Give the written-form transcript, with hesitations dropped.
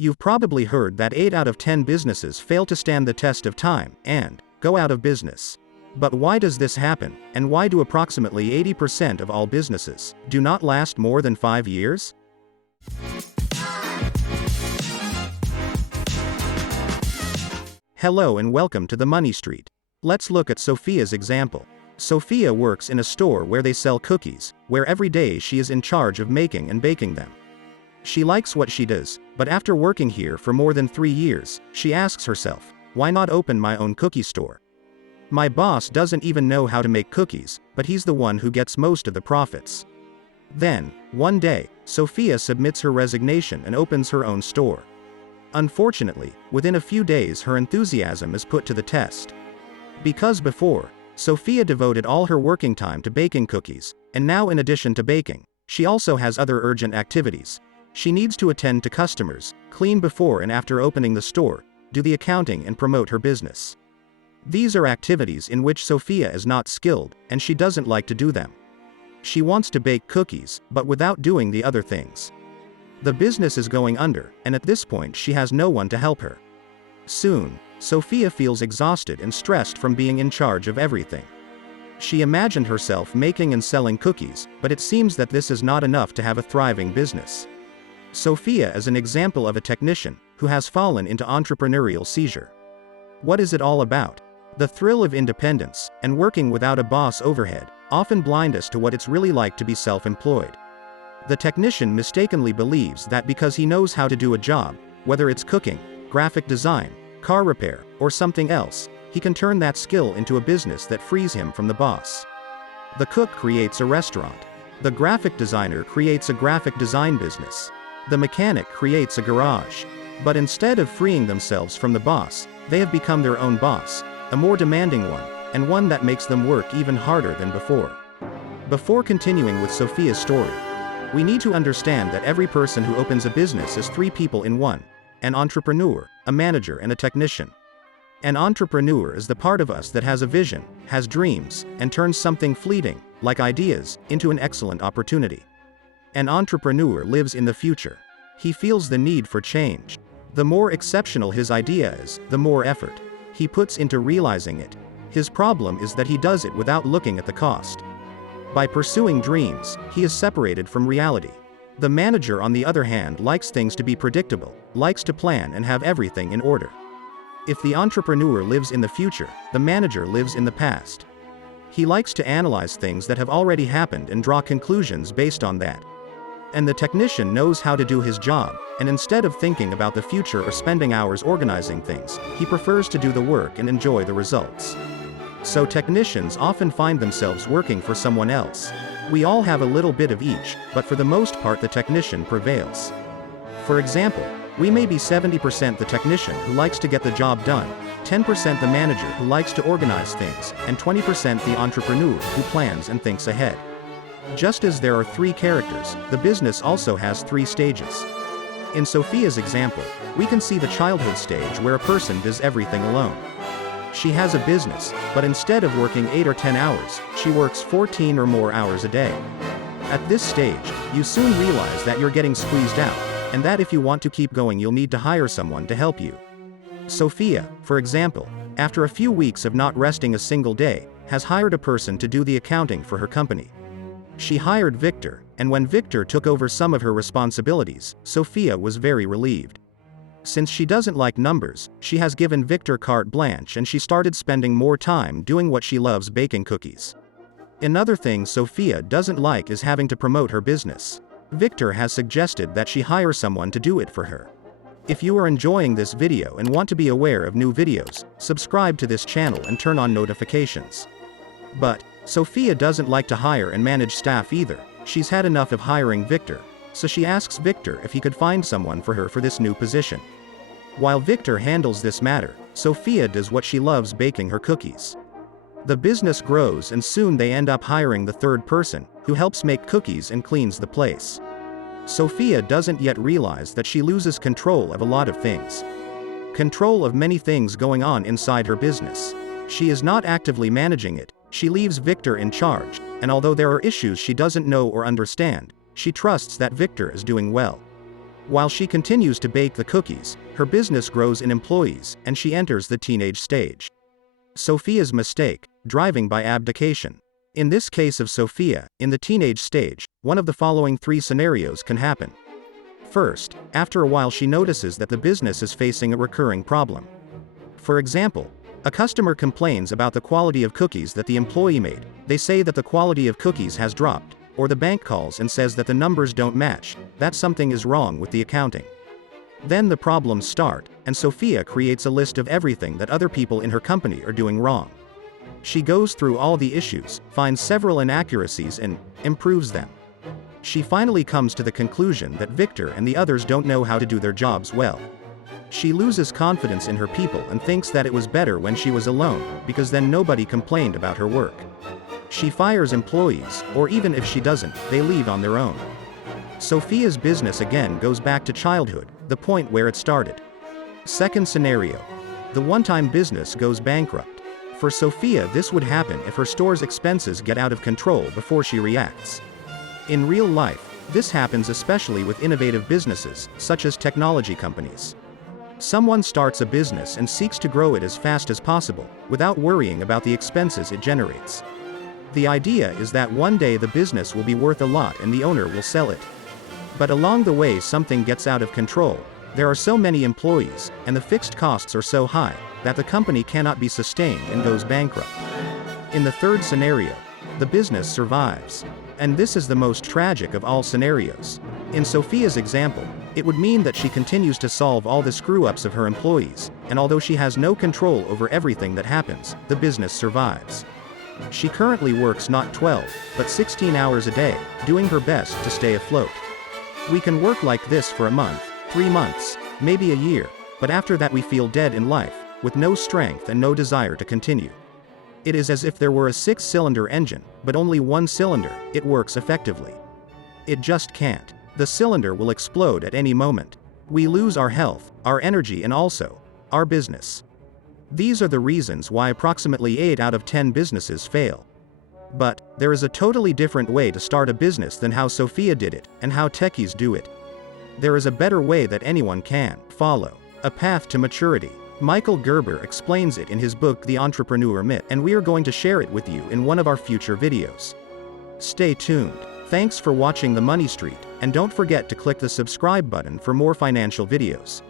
You've probably heard that 8 out of 10 businesses fail to stand the test of time and go out of business. But why does this happen, and why do approximately 80% of all businesses do not last more than 5 years? Hello and welcome to the Money Street. Let's look at Sophia's example. Sophia works in a store where they sell cookies, where every day she is in charge of making and baking them. She likes what she does, but after working here for more than 3 years, she asks herself, why not open my own cookie store? My boss doesn't even know how to make cookies, but he's the one who gets most of the profits. Then, one day, Sophia submits her resignation and opens her own store. Unfortunately, within a few days her enthusiasm is put to the test. Because before, Sophia devoted all her working time to baking cookies, and now in addition to baking, she also has other urgent activities. She needs to attend to customers, clean before and after opening the store, do the accounting and promote her business. These are activities in which Sophia is not skilled, and she doesn't like to do them. She wants to bake cookies, but without doing the other things. The business is going under, and at this point she has no one to help her. Soon, Sophia feels exhausted and stressed from being in charge of everything. She imagined herself making and selling cookies, but it seems that this is not enough to have a thriving business. Sophia is an example of a technician who has fallen into entrepreneurial seizure. What is it all about? The thrill of independence and working without a boss overhead often blind us to what it's really like to be self-employed. The technician mistakenly believes that because he knows how to do a job, whether it's cooking, graphic design, car repair, or something else, he can turn that skill into a business that frees him from the boss. The cook creates a restaurant. The graphic designer creates a graphic design business. The mechanic creates a garage. But instead of freeing themselves from the boss, they have become their own boss, a more demanding one, and one that makes them work even harder than before. Before continuing with Sophia's story, we need to understand that every person who opens a business is 3 people in one: an entrepreneur, a manager, and a technician. An entrepreneur is the part of us that has a vision, has dreams, and turns something fleeting, like ideas, into an excellent opportunity. An entrepreneur lives in the future. He feels the need for change. The more exceptional his idea is, the more effort he puts into realizing it. His problem is that he does it without looking at the cost. By pursuing dreams, he is separated from reality. The manager, on the other hand, likes things to be predictable, likes to plan and have everything in order. If the entrepreneur lives in the future, the manager lives in the past. He likes to analyze things that have already happened and draw conclusions based on that. And the technician knows how to do his job, and instead of thinking about the future or spending hours organizing things, he prefers to do the work and enjoy the results. So technicians often find themselves working for someone else. We all have a little bit of each, but for the most part the technician prevails. For example, we may be 70% the technician who likes to get the job done, 10% the manager who likes to organize things, and 20% the entrepreneur who plans and thinks ahead. Just as there are 3 characters, the business also has 3 stages. In Sophia's example, we can see the childhood stage where a person does everything alone. She has a business, but instead of working 8 or 10 hours, she works 14 or more hours a day. At this stage, you soon realize that you're getting squeezed out, and that if you want to keep going you'll need to hire someone to help you. Sophia, for example, after a few weeks of not resting a single day, has hired a person to do the accounting for her company. She hired Victor, and when Victor took over some of her responsibilities, Sophia was very relieved. Since she doesn't like numbers, she has given Victor carte blanche and she started spending more time doing what she loves: baking cookies. Another thing Sophia doesn't like is having to promote her business. Victor has suggested that she hire someone to do it for her. If you are enjoying this video and want to be aware of new videos, subscribe to this channel and turn on notifications. But Sophia doesn't like to hire and manage staff either. She's had enough of hiring Victor, so she asks Victor if he could find someone for her for this new position. While Victor handles this matter, Sophia does what she loves: baking her cookies. The business grows and soon they end up hiring the 3rd person, who helps make cookies and cleans the place. Sophia doesn't yet realize that she loses control of a lot of things. Control of many things going on inside her business. She is not actively managing it, she leaves Victor in charge, and although there are issues she doesn't know or understand, she trusts that Victor is doing well. While she continues to bake the cookies, her business grows in employees, and she enters the teenage stage. Sophia's mistake: driving by abdication. In this case of Sophia, in the teenage stage, one of the following three scenarios can happen. First, after a while she notices that the business is facing a recurring problem. For example, a customer complains about the quality of cookies that the employee made. They say that the quality of cookies has dropped, or the bank calls and says that the numbers don't match, that something is wrong with the accounting. Then the problems start, and Sophia creates a list of everything that other people in her company are doing wrong. She goes through all the issues, finds several inaccuracies and improves them. She finally comes to the conclusion that Victor and the others don't know how to do their jobs well. She loses confidence in her people and thinks that it was better when she was alone, because then nobody complained about her work. She fires employees, or even if she doesn't, they leave on their own. Sophia's business again goes back to childhood, the point where it started. Second scenario. The one-time business goes bankrupt. For Sophia, this would happen if her store's expenses get out of control before she reacts. In real life, this happens especially with innovative businesses, such as technology companies. Someone starts a business and seeks to grow it as fast as possible, without worrying about the expenses it generates. The idea is that one day the business will be worth a lot and the owner will sell it. But along the way something gets out of control. There are so many employees, and the fixed costs are so high, that the company cannot be sustained and goes bankrupt. In the third scenario, the business survives. And this is the most tragic of all scenarios. In Sophia's example, it would mean that she continues to solve all the screw-ups of her employees, and although she has no control over everything that happens, the business survives. She currently works not 12, but 16 hours a day, doing her best to stay afloat. We can work like this for a month, 3 months, maybe a year, but after that we feel dead in life, with no strength and no desire to continue. It is as if there were a 6-cylinder engine, but only one cylinder. It works effectively. It just can't. The cylinder will explode at any moment. We lose our health, our energy, and also our business. These are the reasons why approximately 8 out of 10 businesses fail. But there is a totally different way to start a business than how Sophia did it, and how techies do it. There is a better way that anyone can follow. A path to maturity. Michael Gerber explains it in his book The Entrepreneur Myth, and we are going to share it with you in one of our future videos. Stay tuned. Thanks for watching The Money Street, and don't forget to click the subscribe button for more financial videos.